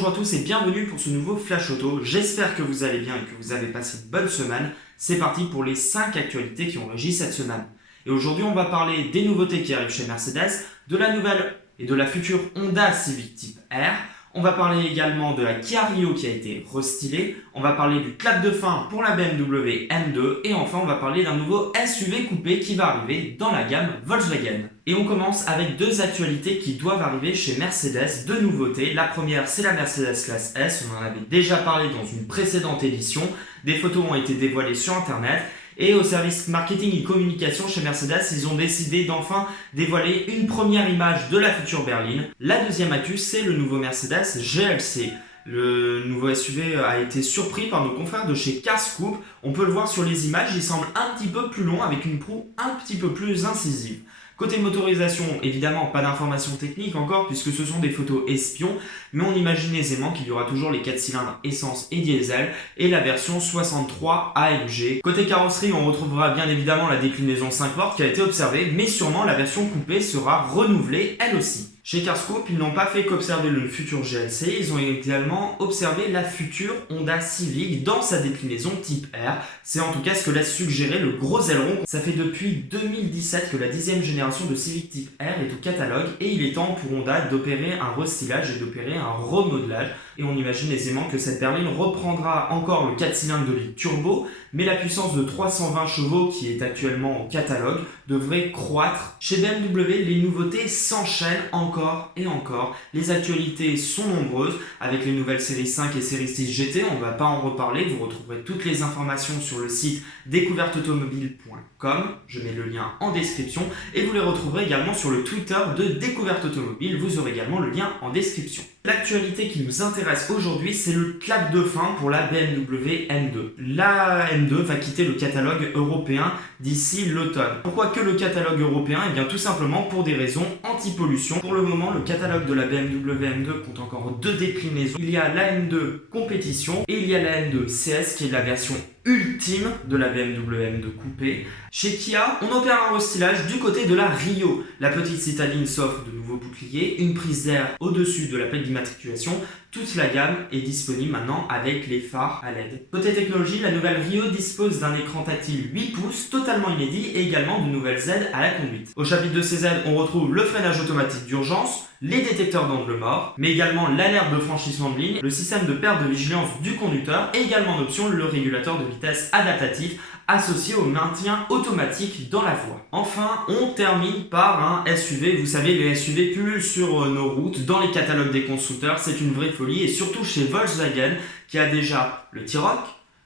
bonjour à tous et bienvenue pour ce nouveau Flash Auto. J'espère que vous allez bien et que vous avez passé une bonne semaine. C'est parti pour les 5 actualités qui ont régi cette semaine. Et aujourd'hui, on va parler des nouveautés qui arrivent chez Mercedes, de la nouvelle et de la future Honda Civic Type R. On va parler également de la Kia Rio qui a été restylée. On va parler du clap de fin pour la BMW M2. Et enfin, on va parler d'un nouveau SUV coupé qui va arriver dans la gamme Volkswagen. Et on commence avec deux actualités qui doivent arriver chez Mercedes, deux nouveautés. La première, c'est la Mercedes Classe S. On en avait déjà parlé dans une précédente édition. Des photos ont été dévoilées sur Internet. Et au service marketing et communication chez Mercedes, ils ont décidé d'enfin dévoiler une première image de la future berline. La deuxième actu, c'est le nouveau Mercedes GLC. Le nouveau SUV a été surpris par nos confrères de chez Carscoop. On peut le voir sur les images, il semble un petit peu plus long avec une proue un petit peu plus incisive. Côté motorisation, évidemment, pas d'informations techniques encore puisque ce sont des photos espions, mais on imagine aisément qu'il y aura toujours les 4 cylindres essence et diesel et la version 63 AMG. Côté carrosserie, on retrouvera bien évidemment la déclinaison 5 portes qui a été observée, mais sûrement la version coupée sera renouvelée elle aussi. Chez Carscoop, ils n'ont pas fait qu'observer le futur GLC, ils ont également observé la future Honda Civic dans sa déclinaison type R. C'est en tout cas ce que laisse suggérer le gros aileron. Ça fait depuis 2017 que la 10e génération de Civic type R est au catalogue et il est temps pour Honda d'opérer un restylage et d'opérer un remodelage. Et on imagine aisément que cette berline reprendra encore le 4 cylindres de litre turbo, mais la puissance de 320 chevaux qui est actuellement au catalogue devrait croître. Chez BMW, les nouveautés s'enchaînent encore et encore. Les actualités sont nombreuses avec les nouvelles séries 5 et série 6 GT. On ne va pas en reparler. Vous retrouverez toutes les informations sur le site découverteautomobile.com. Je mets le lien en description et vous les retrouverez également sur le Twitter de Découverte Automobile. Vous aurez également le lien en description. L'actualité qui nous intéresse aujourd'hui, c'est le clap de fin pour la BMW M2. La M2 va quitter le catalogue européen d'ici l'automne. Pourquoi que le catalogue européen? Eh bien tout simplement pour des raisons anti-pollution. Pour le moment, le catalogue de la BMW M2 compte encore deux déclinaisons. Il y a la M2 compétition et il y a la M2 CS qui est la version ultime de la BMW M2 coupée. Chez Kia, on opère un restylage du côté de la Rio. La petite citadine s'offre de nouveaux boucliers, une prise d'air au-dessus de la plaque d'immatriculation. Toute la gamme est disponible maintenant avec les phares à LED. Côté technologie, la nouvelle Rio dispose d'un écran tactile 8 pouces totalement inédit et également de nouvelles aides à la conduite. Au chapitre de ces aides, on retrouve le freinage automatique d'urgence, les détecteurs d'angle mort, mais également l'alerte de franchissement de ligne, le système de perte de vigilance du conducteur et également en option le régulateur de vitesse adaptatif associé au maintien automatique dans la voie. Enfin, on termine par un SUV. Vous savez, les SUV pullulent sur nos routes, dans les catalogues des constructeurs, c'est une vraie folie et surtout chez Volkswagen qui a déjà le T-Roc,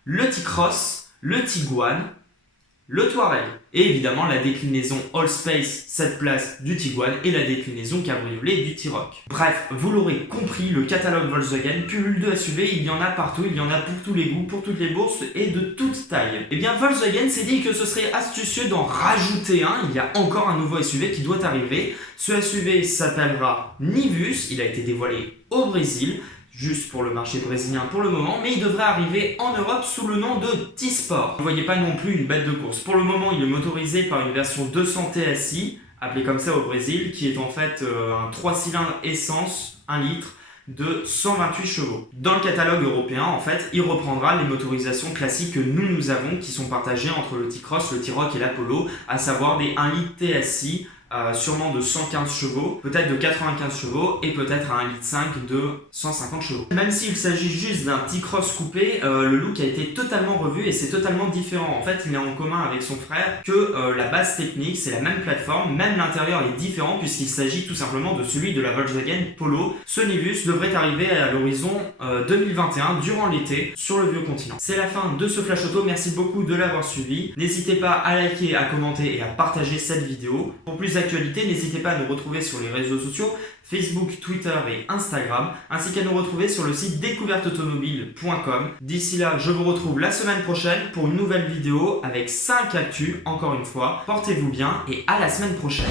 le T-Cross, le Tiguan, le Touareg et évidemment la déclinaison Allspace 7 places du Tiguan et la déclinaison cabriolet du T-Roc. Bref, vous l'aurez compris, le catalogue Volkswagen pullule de SUV, il y en a partout, il y en a pour tous les goûts, pour toutes les bourses et de toute taille. Et bien Volkswagen s'est dit que ce serait astucieux d'en rajouter un, il y a encore un nouveau SUV qui doit arriver. Ce SUV s'appellera Nivus, il a été dévoilé au Brésil, juste pour le marché brésilien pour le moment, mais il devrait arriver en Europe sous le nom de T-Sport. Vous ne voyez pas non plus une bête de course. Pour le moment, il est motorisé par une version 200 TSI, appelée comme ça au Brésil, qui est en fait un 3 cylindres essence 1 litre de 128 chevaux. Dans le catalogue européen, en fait, il reprendra les motorisations classiques que nous avons, qui sont partagées entre le T-Cross, le T-Roc et l'Apollo, à savoir des 1 litre TSI, sûrement de 115 chevaux, peut-être de 95 chevaux et peut-être à 1,5 litre de 150 chevaux. Même s'il s'agit juste d'un T-Cross coupé, le look a été totalement revu et c'est totalement différent. En fait, il est en commun avec son frère que la base technique, c'est la même plateforme, même l'intérieur est différent puisqu'il s'agit tout simplement de celui de la Volkswagen Polo. Ce Nivus devrait arriver à l'horizon 2021 durant l'été sur le vieux continent. C'est la fin de ce Flash Auto, merci beaucoup de l'avoir suivi. N'hésitez pas à liker, à commenter et à partager cette vidéo. Pour plus d'actualités, n'hésitez pas à nous retrouver sur les réseaux sociaux, Facebook, Twitter et Instagram, ainsi qu'à nous retrouver sur le site découverteautomobile.com. D'ici là, je vous retrouve la semaine prochaine pour une nouvelle vidéo avec 5 actus, encore une fois. Portez-vous bien et à la semaine prochaine.